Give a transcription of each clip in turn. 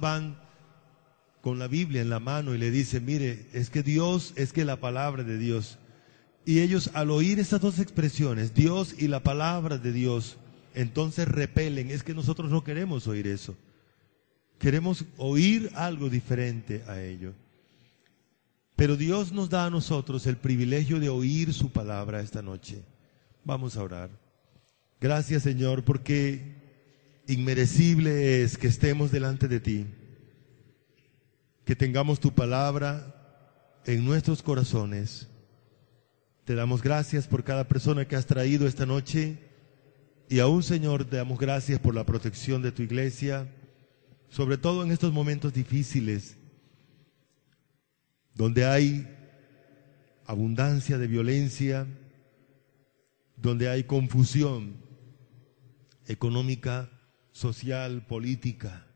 van con la Biblia en la mano y le dicen, mire, es que Dios, es que la palabra de Dios. Y ellos al oír esas dos expresiones, Dios y la palabra de Dios, entonces repelen. Es que nosotros no queremos oír eso. Queremos oír algo diferente a ello. Pero Dios nos da a nosotros el privilegio de oír su palabra esta noche. Vamos a orar. Gracias, Señor, porque inmerecible es que estemos delante de ti, que tengamos tu palabra en nuestros corazones. Te damos gracias por cada persona que has traído esta noche y aún, Señor, te damos gracias por la protección de tu iglesia, sobre todo en estos momentos difíciles, donde hay abundancia de violencia, donde hay confusión económica, social, política.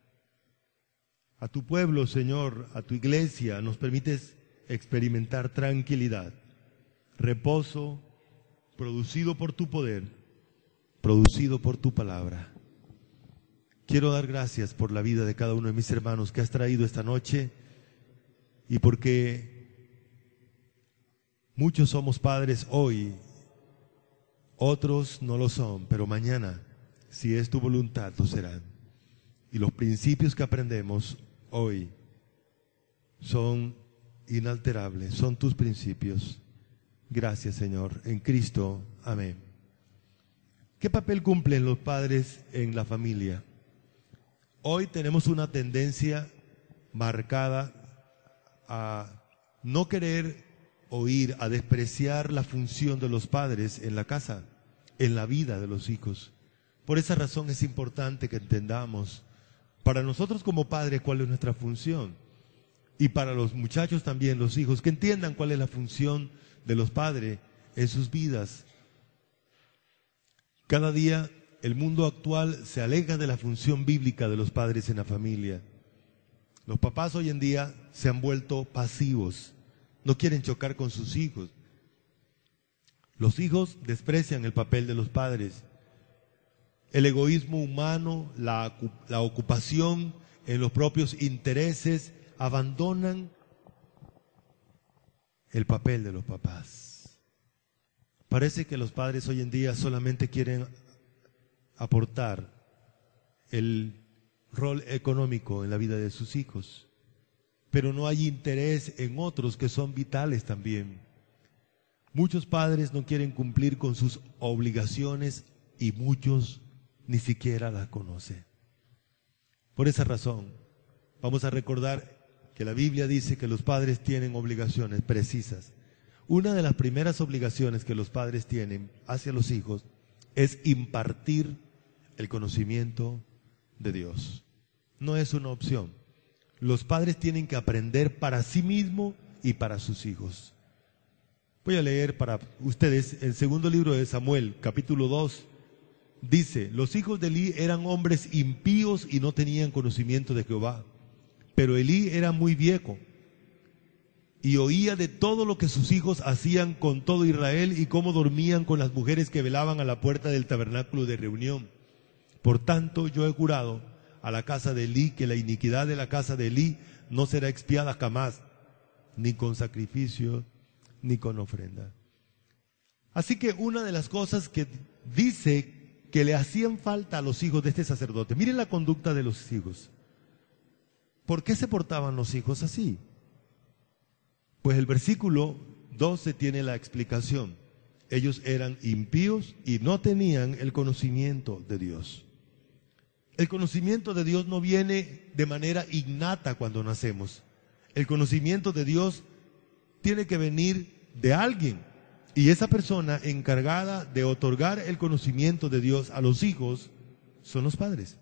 A tu pueblo, Señor, a tu iglesia, nos permites experimentar tranquilidad, reposo, producido por tu poder, producido por tu palabra. Quiero dar gracias por la vida de cada uno de mis hermanos que has traído esta noche y porque muchos somos padres hoy, otros no lo son, pero mañana, si es tu voluntad, lo serán. Y los principios que aprendemos hoy son inalterables, son tus principios. Gracias, Señor, en Cristo, amén. ¿Qué papel cumplen los padres en la familia? Hoy tenemos una tendencia marcada a no querer oír, a despreciar la función de los padres en la casa, en la vida de los hijos. Por esa razón es importante que entendamos, para nosotros como padres, cuál es nuestra función. Y para los muchachos también, los hijos, que entiendan cuál es la función de los padres en sus vidas. Cada día el mundo actual se aleja de la función bíblica de los padres en la familia. Los papás hoy en día se han vuelto pasivos, no quieren chocar con sus hijos. Los hijos desprecian el papel de los padres. El egoísmo humano, la ocupación en los propios intereses, abandonan el papel de los papás. Parece que los padres hoy en día solamente quieren aportar el rol económico en la vida de sus hijos, pero no hay interés en otros que son vitales también. Muchos padres no quieren cumplir con sus obligaciones y muchos ni siquiera las conocen. Por esa razón, vamos a recordar que la Biblia dice que los padres tienen obligaciones precisas. Una de las primeras obligaciones que los padres tienen hacia los hijos es impartir el conocimiento de Dios. No es una opción. Los padres tienen que aprender para sí mismos y para sus hijos. Voy a leer para ustedes el segundo libro de Samuel, capítulo 2. Dice, los hijos de Elí eran hombres impíos y no tenían conocimiento de Jehová. Pero Elí era muy viejo y oía de todo lo que sus hijos hacían con todo Israel y cómo dormían con las mujeres que velaban a la puerta del tabernáculo de reunión. Por tanto, yo he jurado a la casa de Elí que la iniquidad de la casa de Elí no será expiada jamás, ni con sacrificio, ni con ofrenda. Así que una de las cosas que dice que le hacían falta a los hijos de este sacerdote, miren la conducta de los hijos. ¿Por qué se portaban los hijos así? Pues el versículo 12 tiene la explicación. Ellos eran impíos y no tenían el conocimiento de Dios. El conocimiento de Dios no viene de manera innata cuando nacemos. El conocimiento de Dios tiene que venir de alguien. Y esa persona encargada de otorgar el conocimiento de Dios a los hijos son los padres.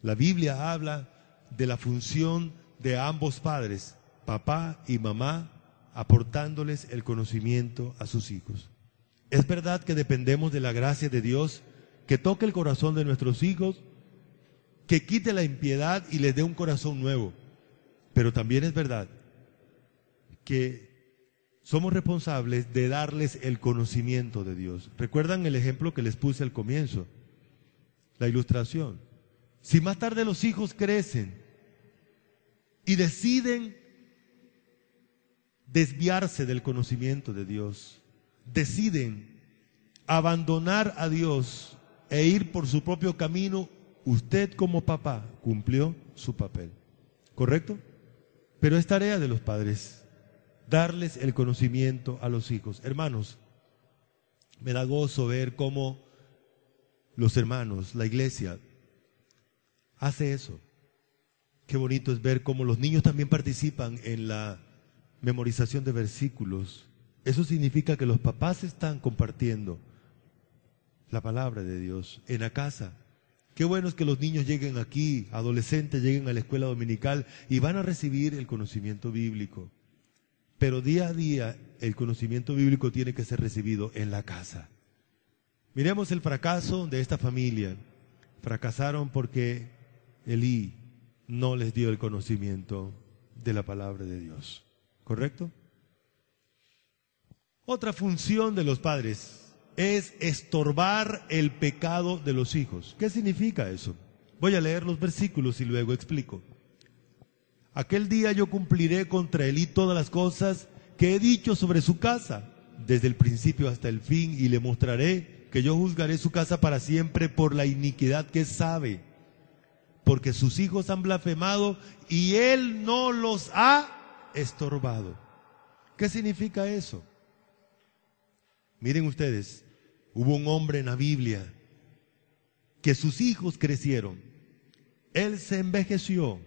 La Biblia habla de la función de ambos padres, papá y mamá, aportándoles el conocimiento a sus hijos. Es verdad que dependemos de la gracia de Dios, que toque el corazón de nuestros hijos, que quite la impiedad y les dé un corazón nuevo. Pero también es verdad que somos responsables de darles el conocimiento de Dios. ¿Recuerdan el ejemplo que les puse al comienzo? La ilustración. Si más tarde los hijos crecen y deciden desviarse del conocimiento de Dios, deciden abandonar a Dios e ir por su propio camino, usted como papá cumplió su papel. ¿Correcto? Pero es tarea de los padres darles el conocimiento a los hijos. Hermanos, me da gozo ver cómo los hermanos, la iglesia, hace eso. Qué bonito es ver cómo los niños también participan en la memorización de versículos. Eso significa que los papás están compartiendo la palabra de Dios en la casa. Qué bueno es que los niños lleguen aquí, adolescentes lleguen a la escuela dominical y van a recibir el conocimiento bíblico. Pero día a día el conocimiento bíblico tiene que ser recibido en la casa. Miremos el fracaso de esta familia. Fracasaron porque Elí no les dio el conocimiento de la palabra de Dios. ¿Correcto? Otra función de los padres es estorbar el pecado de los hijos. ¿Qué significa eso? Voy a leer los versículos y luego explico. Aquel día yo cumpliré contra Elí todas las cosas que he dicho sobre su casa, desde el principio hasta el fin, y le mostraré que yo juzgaré su casa para siempre por la iniquidad que sabe, porque sus hijos han blasfemado y él no los ha estorbado. ¿Qué significa eso? Miren ustedes, hubo un hombre en la Biblia que sus hijos crecieron, él se envejeció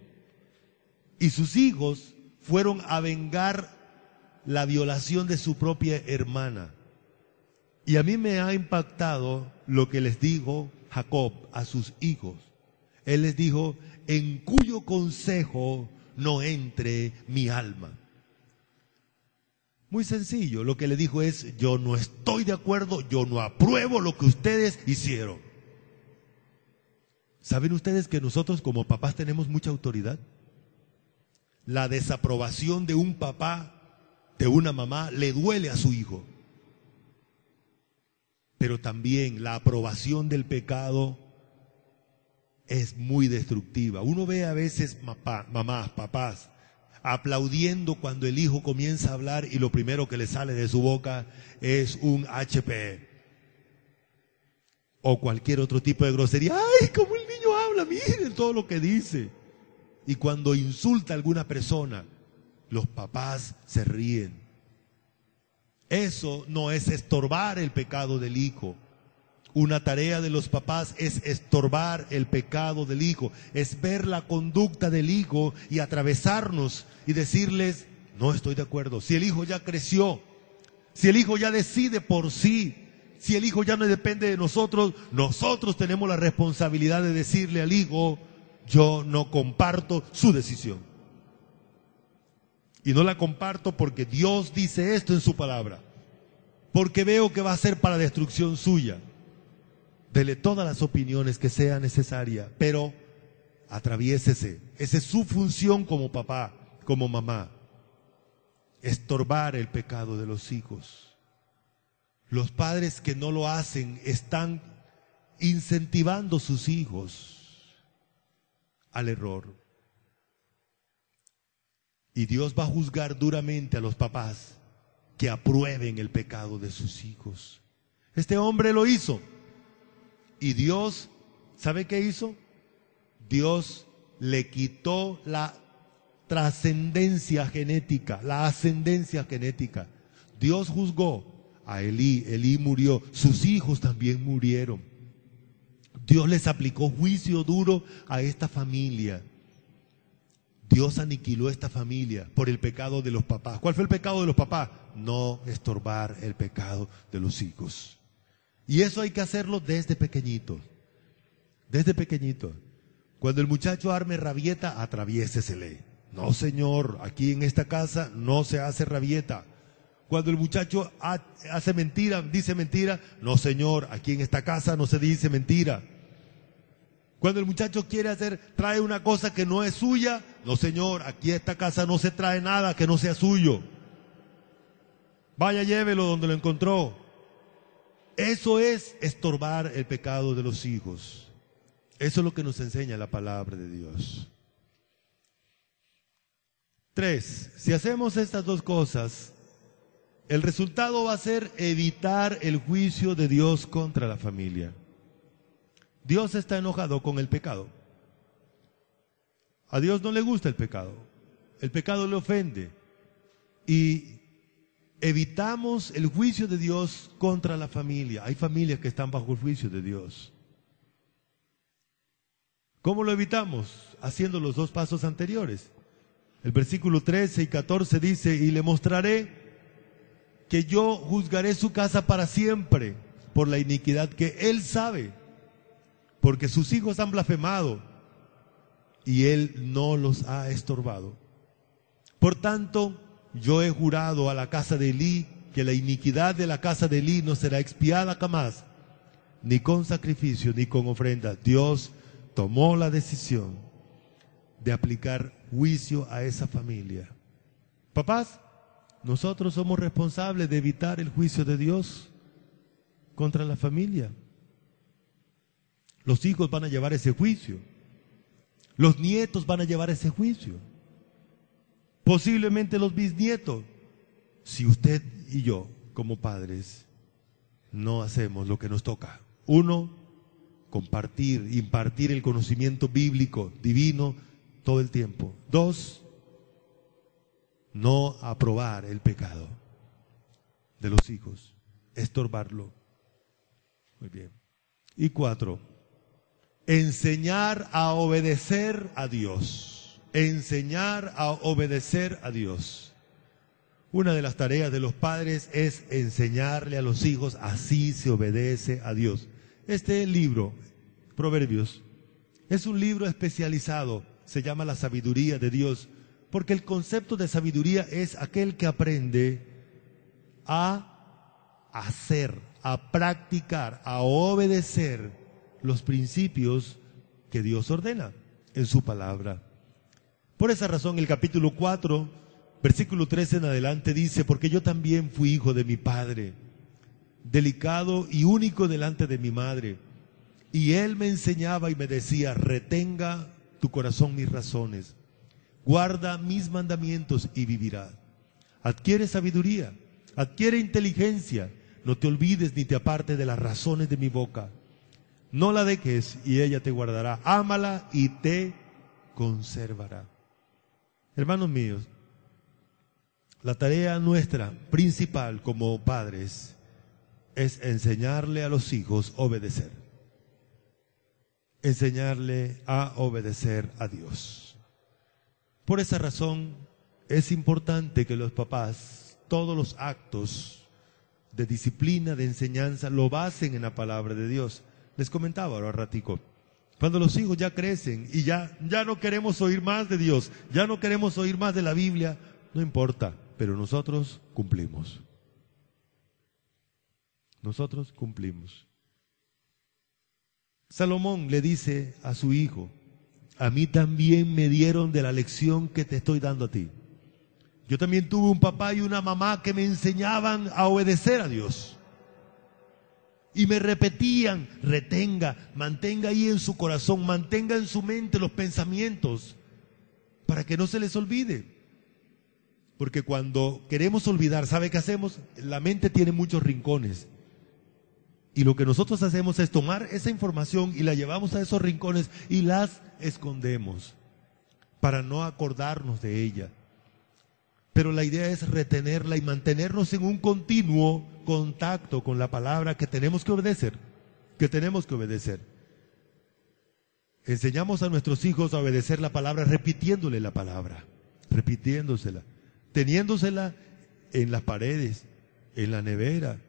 y sus hijos fueron a vengar la violación de su propia hermana. Y a mí me ha impactado lo que les dijo Jacob a sus hijos. Él les dijo, en cuyo consejo no entre mi alma. Muy sencillo, lo que le dijo es, yo no estoy de acuerdo, yo no apruebo lo que ustedes hicieron. ¿Saben ustedes que nosotros como papás tenemos mucha autoridad? La desaprobación de un papá, de una mamá, le duele a su hijo. Pero también la aprobación del pecado es muy destructiva. Uno ve a veces mamás, papás, aplaudiendo cuando el hijo comienza a hablar y lo primero que le sale de su boca es un HP o cualquier otro tipo de grosería. ¡Ay, cómo el niño habla! Miren todo lo que dice. Y cuando insulta a alguna persona, los papás se ríen. Eso no es estorbar el pecado del hijo. Una tarea de los papás es estorbar el pecado del hijo, es ver la conducta del hijo y atravesarnos y decirles, no estoy de acuerdo. Si el hijo ya creció, si el hijo ya decide por sí, si el hijo ya no depende de nosotros, nosotros tenemos la responsabilidad de decirle al hijo, yo no comparto su decisión. Y no la comparto porque Dios dice esto en su palabra, porque veo que va a ser para destrucción suya. Dele todas las opiniones que sea necesaria, pero atraviésese. Esa es su función como papá, como mamá. Estorbar el pecado de los hijos. Los padres que no lo hacen están incentivando a sus hijos al error. Y Dios va a juzgar duramente a los papás que aprueben el pecado de sus hijos. Este hombre lo hizo. Y Dios, ¿sabe qué hizo? Dios le quitó la trascendencia genética, la ascendencia genética. Dios juzgó a Elí, Elí murió, sus hijos también murieron. Dios les aplicó juicio duro a esta familia. Dios aniquiló esta familia por el pecado de los papás. ¿Cuál fue el pecado de los papás? No estorbar el pecado de los hijos. Y eso hay que hacerlo desde pequeñitos. Desde pequeñitos. Cuando el muchacho arme rabieta, atraviésesele. No, señor, aquí en esta casa no se hace rabieta. Cuando el muchacho hace mentira, dice mentira, no, señor, aquí en esta casa no se dice mentira. Cuando el muchacho trae una cosa que no es suya, no, señor, aquí en esta casa no se trae nada que no sea suyo. Vaya, llévelo donde lo encontró. Eso es estorbar el pecado de los hijos. Eso es lo que nos enseña la palabra de Dios. 3. Si hacemos estas dos cosas, el resultado va a ser evitar el juicio de Dios contra la familia. Dios está enojado con el pecado. A Dios no le gusta el pecado. El pecado le ofende. Y evitamos el juicio de Dios contra la familia. Hay familias que están bajo el juicio de Dios. ¿Cómo lo evitamos? Haciendo los dos pasos anteriores. El versículo 13 y 14 dice: y le mostraré que yo juzgaré su casa para siempre por la iniquidad que él sabe, porque sus hijos han blasfemado y él no los ha estorbado. Por tanto, yo he jurado a la casa de Elí que la iniquidad de la casa de Elí no será expiada jamás, ni con sacrificio ni con ofrenda. Dios tomó la decisión de aplicar juicio a esa familia. Papás, nosotros somos responsables de evitar el juicio de Dios contra la familia. Los hijos van a llevar ese juicio. Los nietos van a llevar ese juicio. Posiblemente los bisnietos, si usted y yo, como padres, no hacemos lo que nos toca. 1, compartir, impartir el conocimiento bíblico, divino, todo el tiempo. 2, no aprobar el pecado de los hijos, estorbarlo. Muy bien. Y 4, enseñar a obedecer a Dios. Enseñar a obedecer a Dios. Una de las tareas de los padres es enseñarle a los hijos, así se obedece a Dios. Este libro, Proverbios, es un libro especializado, se llama La sabiduría de Dios, porque el concepto de sabiduría es aquel que aprende a hacer, a practicar, a obedecer los principios que Dios ordena en su palabra. Por esa razón el capítulo 4, versículo 13 en adelante dice: porque yo también fui hijo de mi padre, delicado y único delante de mi madre, y él me enseñaba y me decía: retenga tu corazón mis razones, guarda mis mandamientos y vivirás. Adquiere sabiduría, adquiere inteligencia, no te olvides ni te apartes de las razones de mi boca. No la dejes y ella te guardará, ámala y te conservará. Hermanos míos, la tarea nuestra principal como padres es enseñarle a los hijos a obedecer. Enseñarle a obedecer a Dios. Por esa razón es importante que los papás, todos los actos de disciplina, de enseñanza, lo basen en la palabra de Dios. Les comentaba ahora ratico, cuando los hijos ya crecen y ya no queremos oír más de Dios, ya no queremos oír más de la Biblia, no importa, pero nosotros cumplimos. Nosotros cumplimos. Salomón le dice a su hijo: a mí también me dieron de la lección que te estoy dando a ti. Yo también tuve un papá y una mamá que me enseñaban a obedecer a Dios. Y me repetían: retenga, mantenga ahí en su corazón, mantenga en su mente los pensamientos para que no se les olvide. Porque cuando queremos olvidar, ¿sabe qué hacemos? La mente tiene muchos rincones. Y lo que nosotros hacemos es tomar esa información y la llevamos a esos rincones y las escondemos para no acordarnos de ella. Pero la idea es retenerla y mantenernos en un continuo contacto con la palabra que tenemos que obedecer, Enseñamos a nuestros hijos a obedecer la palabra repitiéndole la palabra, repitiéndosela, teniéndosela en las paredes, en la nevera,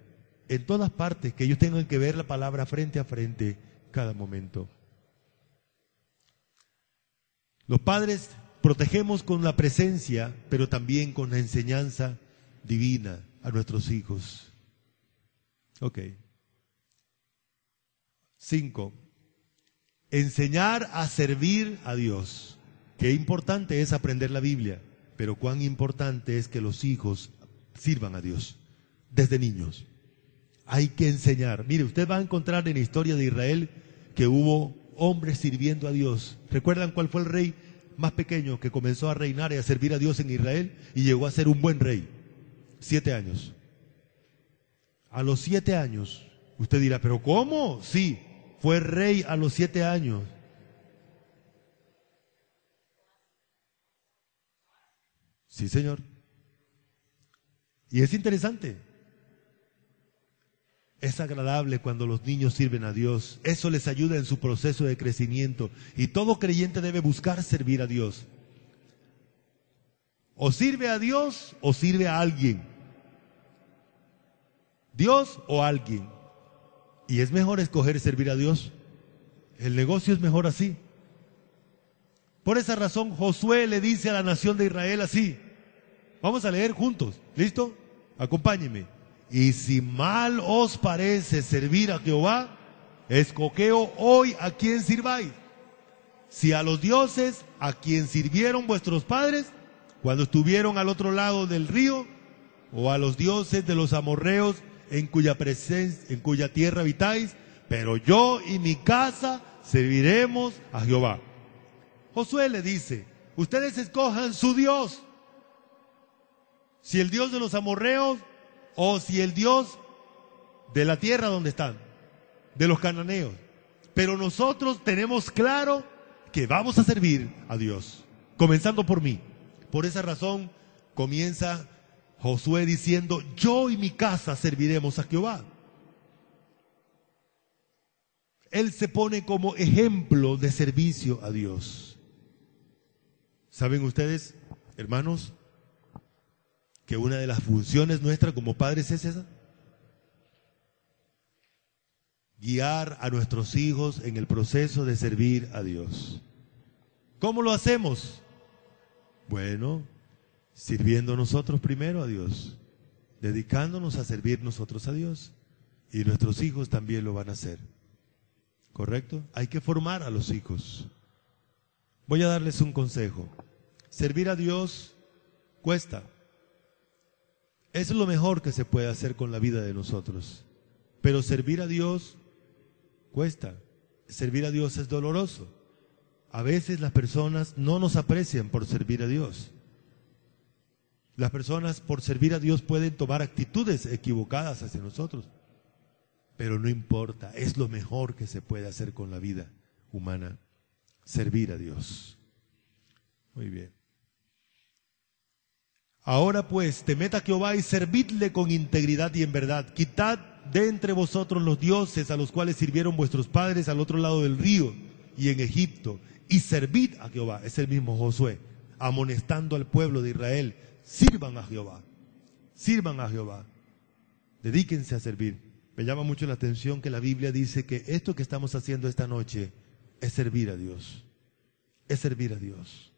en todas partes, que ellos tengan que ver la palabra frente a frente cada momento. Los padres protegemos con la presencia, pero también con la enseñanza divina a nuestros hijos. Ok. 5. Enseñar a servir a Dios. Qué importante es aprender la Biblia, pero cuán importante es que los hijos sirvan a Dios desde niños. Hay que enseñar. Mire, usted va a encontrar en la historia de Israel que hubo hombres sirviendo a Dios. ¿Recuerdan cuál fue el rey más pequeño que comenzó a reinar y a servir a Dios en Israel y llegó a ser un buen rey. 7 años. A los 7 años, usted dirá, ¿pero cómo? Sí, fue rey a los 7 años. Sí, señor. Y es interesante. Es agradable cuando los niños sirven a Dios. Eso les ayuda en su proceso de crecimiento. Y todo creyente debe buscar servir a Dios. O sirve a Dios o sirve a alguien. Dios o alguien. Y es mejor escoger servir a Dios. El negocio es mejor así. Por esa razón Josué le dice a la nación de Israel así. Vamos a leer juntos. ¿Listo? Acompáñenme. Y si mal os parece servir a Jehová, escogeos hoy a quien sirváis. Si a los dioses a quien sirvieron vuestros padres cuando estuvieron al otro lado del río, o a los dioses de los amorreos en cuya tierra habitáis, pero yo y mi casa serviremos a Jehová. Josué le dice, ustedes escojan su Dios. Si el Dios de los amorreos o si el Dios de la tierra donde están, de los cananeos. Pero nosotros tenemos claro que vamos a servir a Dios, comenzando por mí. Por esa razón comienza Josué diciendo, yo y mi casa serviremos a Jehová. Él se pone como ejemplo de servicio a Dios. ¿Saben ustedes, hermanos, que una de las funciones nuestras como padres es esa? Guiar a nuestros hijos en el proceso de servir a Dios. ¿Cómo lo hacemos? Bueno, sirviendo nosotros primero a Dios, dedicándonos a servir nosotros a Dios, y nuestros hijos también lo van a hacer. ¿Correcto? Hay que formar a los hijos. Voy a darles un consejo. Servir a Dios cuesta. Es lo mejor que se puede hacer con la vida de nosotros. Pero servir a Dios cuesta. Servir a Dios es doloroso. A veces las personas no nos aprecian por servir a Dios. Las personas por servir a Dios pueden tomar actitudes equivocadas hacia nosotros. Pero no importa, es lo mejor que se puede hacer con la vida humana. Servir a Dios. Muy bien. Ahora pues, temed a Jehová y servidle con integridad y en verdad. Quitad de entre vosotros los dioses a los cuales sirvieron vuestros padres al otro lado del río y en Egipto. Y servid a Jehová. Es el mismo Josué, amonestando al pueblo de Israel. Sirvan a Jehová. Sirvan a Jehová. Dedíquense a servir. Me llama mucho la atención que la Biblia dice que esto que estamos haciendo esta noche es servir a Dios. Es servir a Dios.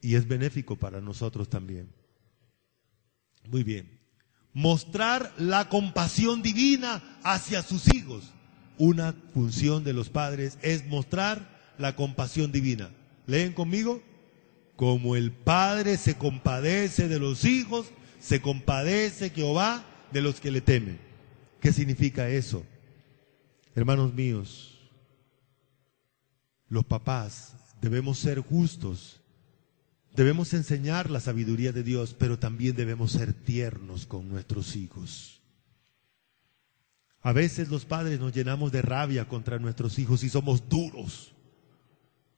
Y es benéfico para nosotros también. Muy bien. Mostrar la compasión divina hacia sus hijos. Una función de los padres es mostrar la compasión divina. ¿Leen conmigo? Como el Padre se compadece de los hijos, se compadece Jehová de los que le temen. ¿Qué significa eso? Hermanos míos, los papás debemos ser justos. Debemos enseñar la sabiduría de Dios, pero también debemos ser tiernos con nuestros hijos. A veces los padres nos llenamos de rabia contra nuestros hijos y somos duros.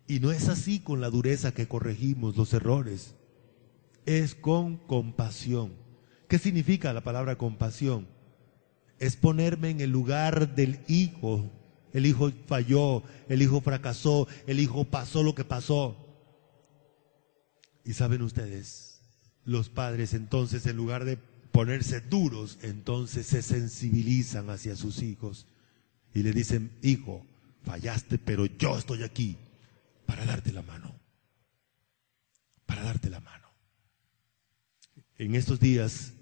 Y no es así con la dureza que corregimos los errores. Es con compasión. ¿Qué significa la palabra compasión? Es ponerme en el lugar del hijo. El hijo falló, el hijo fracasó, el hijo pasó lo que pasó. Y saben ustedes, los padres entonces, en lugar de ponerse duros, entonces se sensibilizan hacia sus hijos y le dicen, hijo, fallaste, pero yo estoy aquí para darte la mano, para darte la mano. En estos días,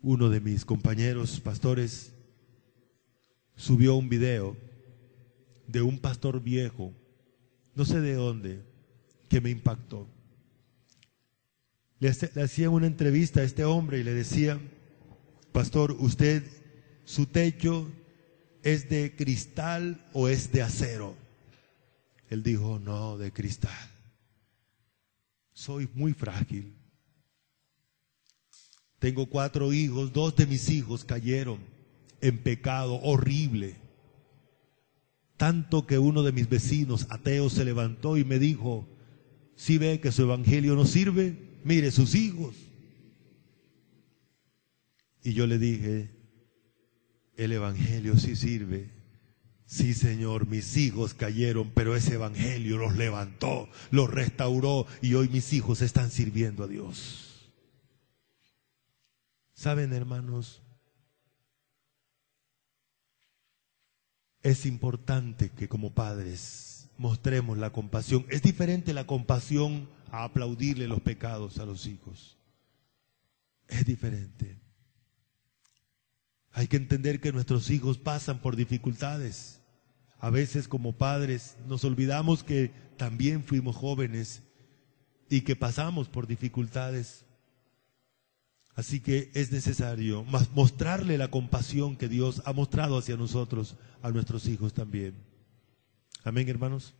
uno de mis compañeros pastores subió un video de un pastor viejo, no sé de dónde, que me impactó. Le hacían una entrevista a este hombre y le decían, pastor, usted, su techo es de cristal o es de acero. Él dijo, no, de cristal. Soy muy frágil. Tengo 4 hijos, 2 de mis hijos cayeron en pecado horrible. Tanto que uno de mis vecinos ateos se levantó y me dijo, ¿sí ve que su evangelio no sirve? Mire sus hijos. Y yo le dije, el evangelio sí sirve. Sí, Señor, mis hijos cayeron, pero ese evangelio los levantó, los restauró y hoy mis hijos están sirviendo a Dios. ¿Saben, hermanos? Es importante que como padres mostremos la compasión. Es diferente la compasión a aplaudirle los pecados a los hijos. Es diferente. Hay que entender que nuestros hijos pasan por dificultades. A veces como padres nos olvidamos que también fuimos jóvenes y que pasamos por dificultades. Así que es necesario mostrarle la compasión que Dios ha mostrado hacia nosotros, a nuestros hijos también. Amén, hermanos.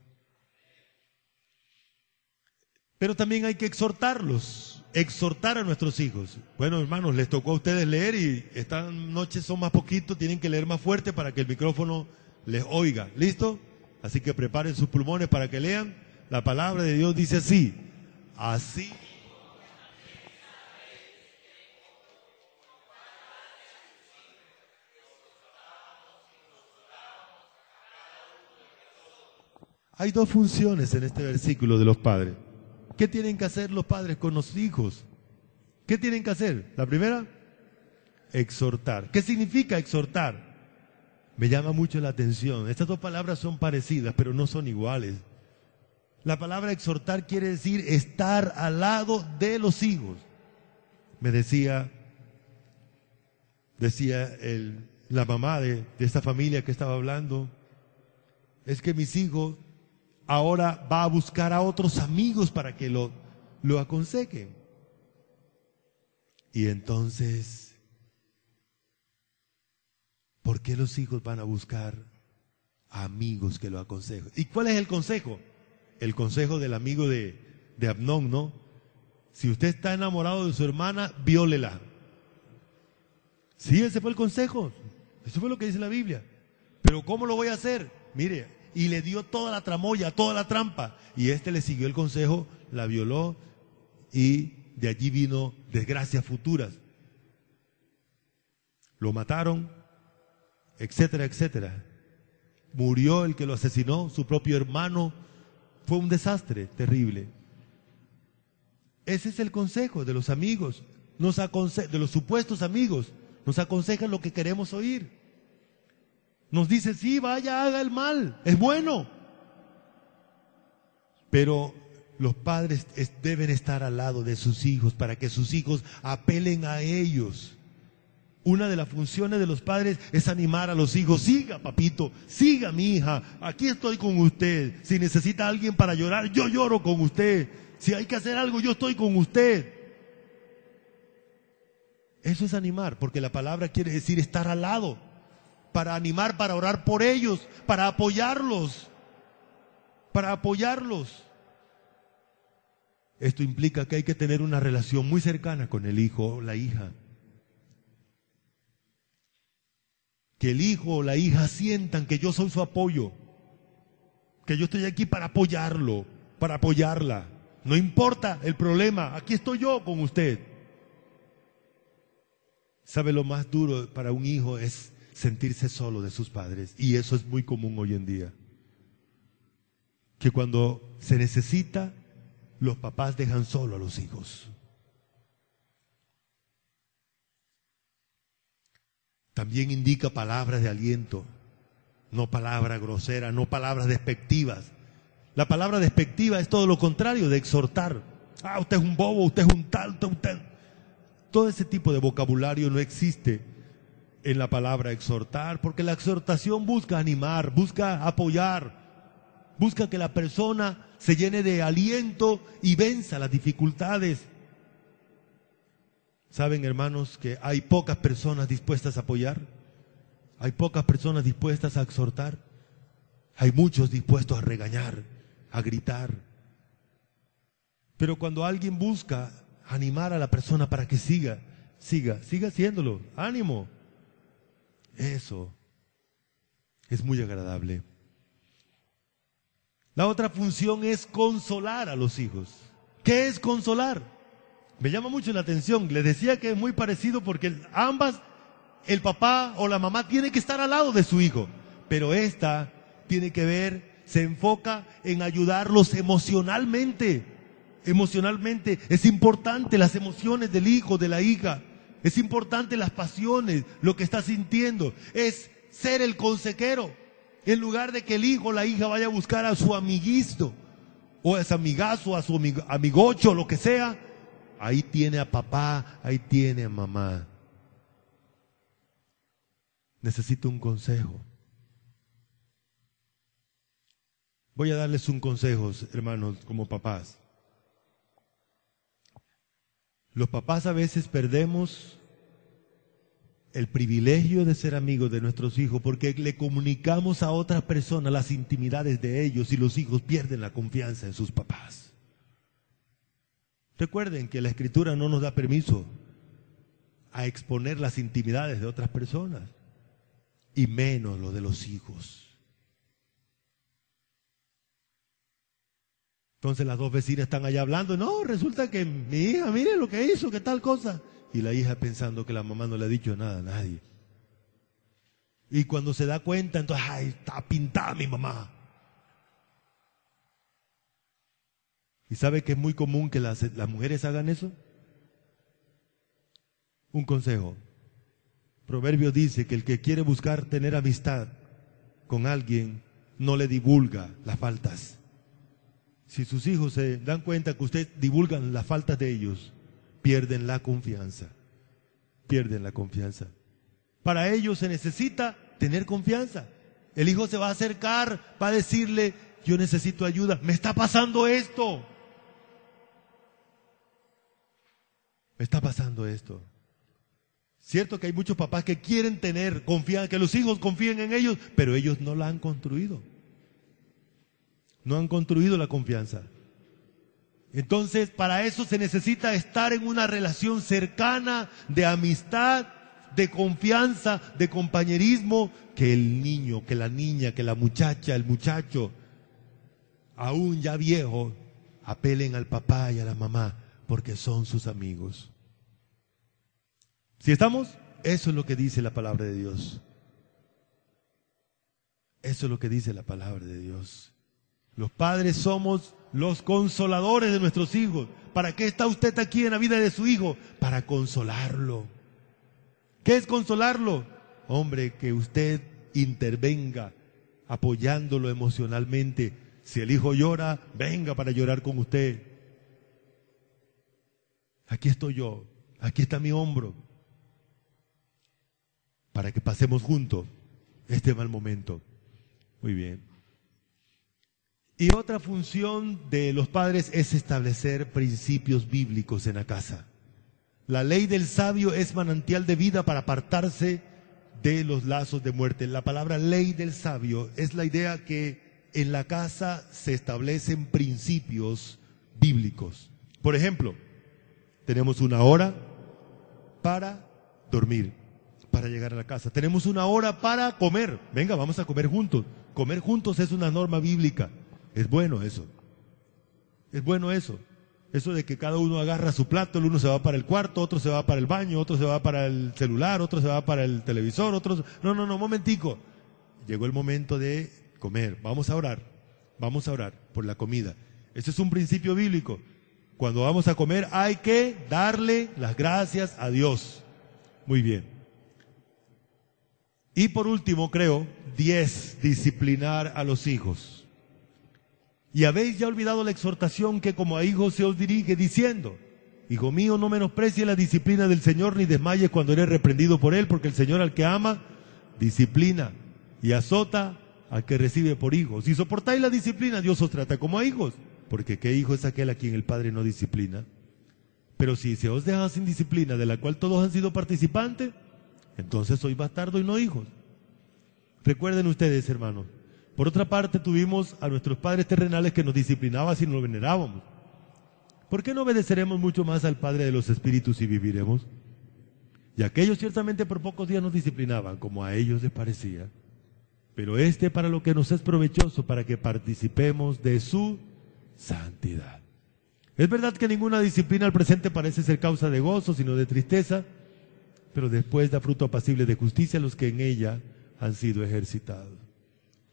Pero también hay que exhortarlos, exhortar a nuestros hijos. Bueno, hermanos, les tocó a ustedes leer y esta noche son más poquitos, tienen que leer más fuerte para que el micrófono les oiga. ¿Listo? Así que preparen sus pulmones para que lean. La palabra de Dios dice así. Así. Hay 2 funciones en este versículo de los padres. ¿Qué tienen que hacer los padres con los hijos? ¿Qué tienen que hacer? La primera, exhortar. ¿Qué significa exhortar? Me llama mucho la atención. Estas 2 palabras son parecidas, pero no son iguales. La palabra exhortar quiere decir estar al lado de los hijos. Me decía la mamá de esta familia que estaba hablando, es que mis hijos ahora va a buscar a otros amigos para que lo aconsejen. Y entonces, ¿por qué los hijos van a buscar a amigos que lo aconsejen? ¿Y cuál es el consejo? El consejo del amigo de Amnón, ¿no? Si usted está enamorado de su hermana, viólela. Sí, ese fue el consejo. Eso fue lo que dice la Biblia. Pero ¿cómo lo voy a hacer? Mire, y le dio toda la tramoya, toda la trampa. Y le siguió el consejo, la violó y de allí vino desgracias futuras. Lo mataron, etcétera, etcétera. Murió el que lo asesinó, su propio hermano. Fue un desastre terrible. Ese es el consejo de los amigos, de los supuestos amigos. Nos aconsejan lo que queremos oír. Nos dice, sí, vaya, haga el mal, es bueno. Pero los padres deben estar al lado de sus hijos para que sus hijos apelen a ellos. Una de las funciones de los padres es animar a los hijos. Siga, papito, siga, mi hija, aquí estoy con usted. Si necesita alguien para llorar, yo lloro con usted. Si hay que hacer algo, yo estoy con usted. Eso es animar, porque la palabra quiere decir estar al lado. Para animar, para orar por ellos, para apoyarlos. Para apoyarlos. Esto implica que hay que tener una relación muy cercana con el hijo o la hija. Que el hijo o la hija sientan que yo soy su apoyo. Que yo estoy aquí para apoyarlo, para apoyarla. No importa el problema, aquí estoy yo con usted. ¿Sabe lo más duro para un hijo es sentirse solo de sus padres? Y eso es muy común hoy en día. Que cuando se necesita, los papás dejan solo a los hijos. También indica palabras de aliento, no palabras groseras, no palabras despectivas. La palabra despectiva es todo lo contrario de exhortar. Ah, usted es un bobo, usted es un tal, usted. Todo ese tipo de vocabulario no existe en la palabra exhortar, porque la exhortación busca animar, busca apoyar, busca que la persona se llene de aliento y venza las dificultades. ¿Saben, hermanos, que hay pocas personas dispuestas a apoyar? Hay pocas personas dispuestas a exhortar. Hay muchos dispuestos a regañar. a gritar. Pero cuando alguien busca animar a la persona para que siga haciéndolo, ánimo. Eso es muy agradable. La otra función es consolar a los hijos. ¿Qué es consolar? Me llama mucho la atención. Les decía que es muy parecido porque ambas, el papá o la mamá tiene que estar al lado de su hijo, pero esta tiene que ver, se enfoca en ayudarlos emocionalmente. Emocionalmente es importante las emociones del hijo, de la hija. Es importante las pasiones, lo que está sintiendo. Es ser el consejero. En lugar de que el hijo o la hija vaya a buscar a su amiguito, o a su amigazo, a su amigocho, lo que sea, ahí tiene a papá, ahí tiene a mamá. Necesito un consejo. Voy a darles un consejo, hermanos, como papás. Los papás a veces perdemos el privilegio de ser amigos de nuestros hijos porque le comunicamos a otras personas las intimidades de ellos y los hijos pierden la confianza en sus papás. Recuerden que la Escritura no nos da permiso a exponer las intimidades de otras personas y menos lo de los hijos. Entonces las dos vecinas están allá hablando, no, resulta que mi hija, mire lo que hizo, qué tal cosa. Y la hija pensando que la mamá no le ha dicho nada a nadie. Y cuando se da cuenta, entonces, ay, está pintada mi mamá. ¿Y sabe que es muy común que las mujeres hagan eso? Un consejo. Proverbio dice que el que quiere buscar tener amistad con alguien, no le divulga las faltas. Si sus hijos se dan cuenta que usted divulgan las faltas de ellos, pierden la confianza. Pierden la confianza. Para ello se necesita tener confianza. El hijo se va a acercar, va a decirle, yo necesito ayuda, me está pasando esto. Me está pasando esto. Cierto que hay muchos papás que quieren tener confianza, que los hijos confíen en ellos, pero ellos no la han construido. No han construido la confianza. Entonces, para eso se necesita estar en una relación cercana, de amistad, de confianza, de compañerismo, que el niño, que la niña, que la muchacha, el muchacho, aún ya viejo, apelen al papá y a la mamá, porque son sus amigos. ¿Sí estamos? Eso es lo que dice la palabra de Dios. Eso es lo que dice la palabra de Dios. Los padres somos los consoladores de nuestros hijos. ¿Para qué está usted aquí en la vida de su hijo? Para consolarlo. ¿Qué es consolarlo? Hombre, que usted intervenga apoyándolo emocionalmente. Si el hijo llora, venga para llorar con usted. Aquí estoy yo, aquí está mi hombro, para que pasemos juntos este mal momento. Muy bien. Y otra función de los padres es establecer principios bíblicos en la casa. La ley del sabio es manantial de vida para apartarse de los lazos de muerte. La palabra ley del sabio es la idea que en la casa se establecen principios bíblicos. Por ejemplo, tenemos una hora para dormir, para llegar a la casa. Tenemos una hora para comer. Venga, vamos a comer juntos. Comer juntos es una norma bíblica. Es bueno eso. Es bueno eso. Eso de que cada uno agarra su plato, el uno se va para el cuarto, otro se va para el baño, otro se va para el celular, otro se va para el televisor, otro... No, momentico. Llegó el momento de comer. Vamos a orar por la comida. Ese es un principio bíblico. Cuando vamos a comer hay que darle las gracias a Dios. Muy bien. Y por último, creo, 10, disciplinar a los hijos. Y habéis ya olvidado la exhortación que como a hijos se os dirige diciendo, hijo mío, no menosprecies la disciplina del Señor ni desmayes cuando eres reprendido por Él, porque el Señor al que ama, disciplina y azota al que recibe por hijo. Si soportáis la disciplina, Dios os trata como a hijos, porque ¿qué hijo es aquel a quien el Padre no disciplina? Pero si se os deja sin disciplina, de la cual todos han sido participantes, entonces sois bastardos y no hijos. Recuerden ustedes, hermanos, Por otra parte, tuvimos a nuestros padres terrenales que nos disciplinaban si nos venerábamos. ¿Por qué no obedeceremos mucho más al Padre de los Espíritus y viviremos? Y aquellos ciertamente por pocos días nos disciplinaban, como a ellos les parecía. Pero para lo que nos es provechoso, para que participemos de su santidad. Es verdad que ninguna disciplina al presente parece ser causa de gozo, sino de tristeza, pero después da fruto apacible de justicia a los que en ella han sido ejercitados.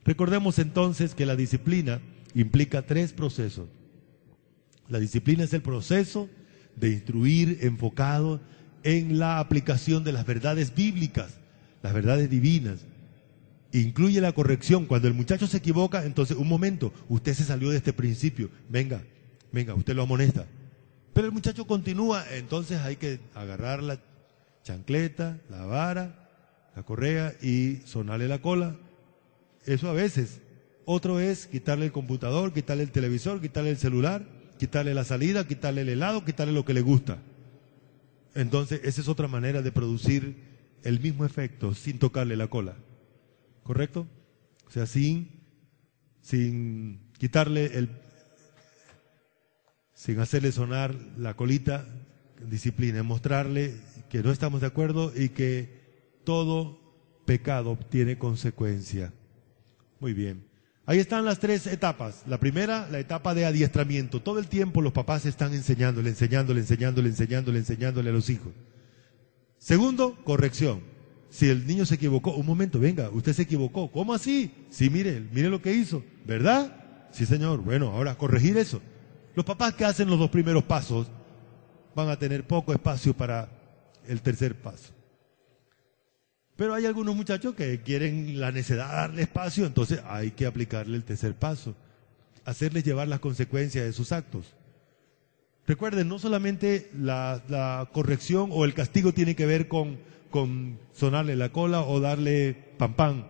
Recordemos entonces que la disciplina implica 3 procesos. La disciplina es el proceso de instruir enfocado en la aplicación de las verdades bíblicas, las verdades divinas. Incluye la corrección. Cuando el muchacho se equivoca, entonces, un momento, usted se salió de este principio, venga, usted lo amonesta. Pero el muchacho continúa, entonces hay que agarrar la chancleta, la vara, la correa y sonarle la cola. Eso a veces. Otro es quitarle el computador, quitarle el televisor, quitarle el celular, quitarle la salida, quitarle el helado, quitarle lo que le gusta. Entonces, esa es otra manera de producir el mismo efecto sin tocarle la cola. ¿Correcto? O sea, sin quitarle sin hacerle sonar la colita, disciplina, mostrarle que no estamos de acuerdo y que todo pecado tiene consecuencia. Muy bien. Ahí están las 3 etapas. La primera, la etapa de adiestramiento. Todo el tiempo los papás están enseñándole a los hijos. Segundo, corrección. Si el niño se equivocó, un momento, venga, usted se equivocó. ¿Cómo así? Sí, mire lo que hizo, ¿verdad? Sí, señor. Bueno, ahora corregir eso. Los papás que hacen los 2 primeros pasos van a tener poco espacio para el tercer paso. Pero hay algunos muchachos que quieren la necesidad de darle espacio, entonces hay que aplicarle el tercer paso, hacerles llevar las consecuencias de sus actos. Recuerden, no solamente la corrección o el castigo tiene que ver con sonarle la cola o darle pam.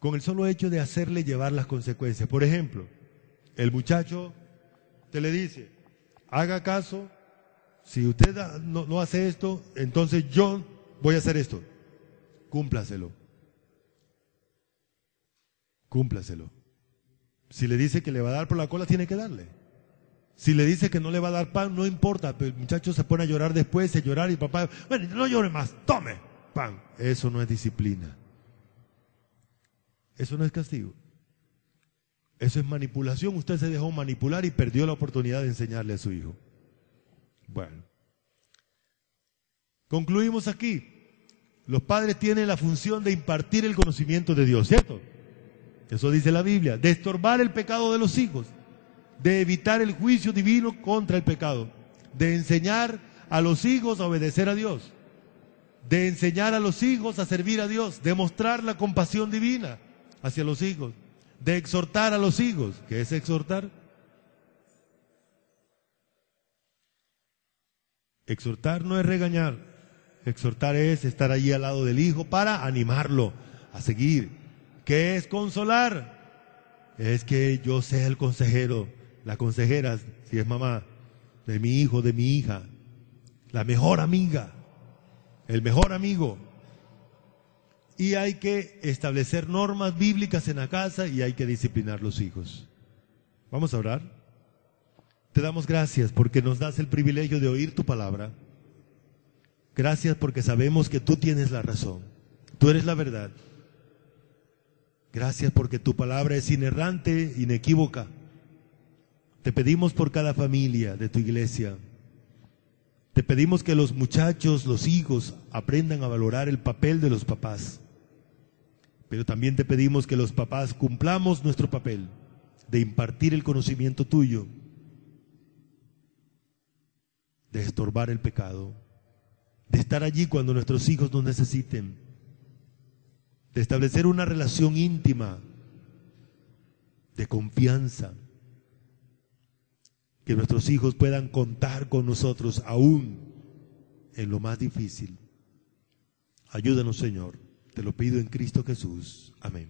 Con el solo hecho de hacerle llevar las consecuencias. Por ejemplo, el muchacho te le dice, haga caso. Si usted no hace esto, entonces yo voy a hacer esto. Cúmplaselo. Si le dice que le va a dar por la cola, tiene que darle. Si le dice que no le va a dar pan, no importa, pero el muchacho se pone a llorar después, y papá, bueno, no llore más, tome pan. Eso no es disciplina. Eso no es castigo. Eso es manipulación. Usted se dejó manipular y perdió la oportunidad de enseñarle a su hijo. Bueno, concluimos aquí. Los padres tienen la función de impartir el conocimiento de Dios, ¿cierto? Eso dice la Biblia, de estorbar el pecado de los hijos, de evitar el juicio divino contra el pecado, de enseñar a los hijos a obedecer a Dios, de enseñar a los hijos a servir a Dios, de mostrar la compasión divina hacia los hijos, de exhortar a los hijos. ¿Qué es exhortar? Exhortar no es regañar, exhortar es estar allí al lado del hijo para animarlo a seguir. ¿Qué es consolar? Es que yo sea el consejero, la consejera, si es mamá, de mi hijo, de mi hija, la mejor amiga, el mejor amigo. Y hay que establecer normas bíblicas en la casa y hay que disciplinar los hijos. Vamos a orar. Te damos gracias porque nos das el privilegio de oír tu palabra. Gracias porque sabemos que tú tienes la razón. Tú eres la verdad. Gracias porque tu palabra es inerrante, inequívoca. Te pedimos por cada familia de tu iglesia. Te pedimos que los muchachos, los hijos, aprendan a valorar el papel de los papás. Pero también te pedimos que los papás cumplamos nuestro papel de impartir el conocimiento tuyo, de estorbar el pecado, de estar allí cuando nuestros hijos nos necesiten, de establecer una relación íntima, de confianza, que nuestros hijos puedan contar con nosotros aún en lo más difícil. Ayúdanos, Señor, te lo pido en Cristo Jesús. Amén.